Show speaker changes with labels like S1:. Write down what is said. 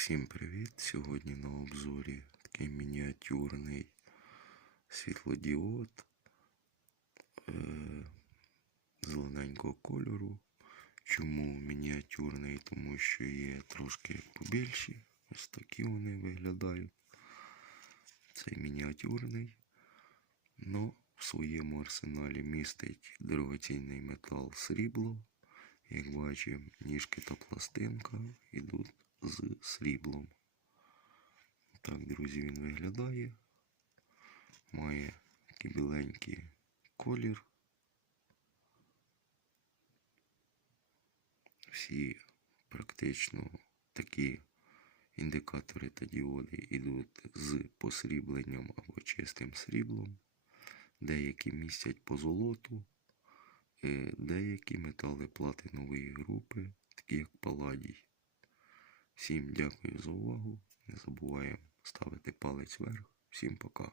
S1: Всім привіт! Сьогодні на обзорі такий мініатюрний світлодіод е, зелененького кольору. Чому мініатюрний? Тому що є трошки побільші. Ось такі вони виглядають. Цей мініатюрний, но в своєму арсеналі містить дорогоцінний метал срібло. Як бачимо, ніжки та пластинка йдуть з сріблом. Так, друзі, він виглядає. Має такий біленький колір. Всі практично такі індикатори та діоди йдуть з посрібленням або чистим сріблом. Деякі містять по золоту, е, деякі метали платинової групи, такі як паладій. Всім дякую за увагу. Не забуваємо ставити палець вверх. Всім пока.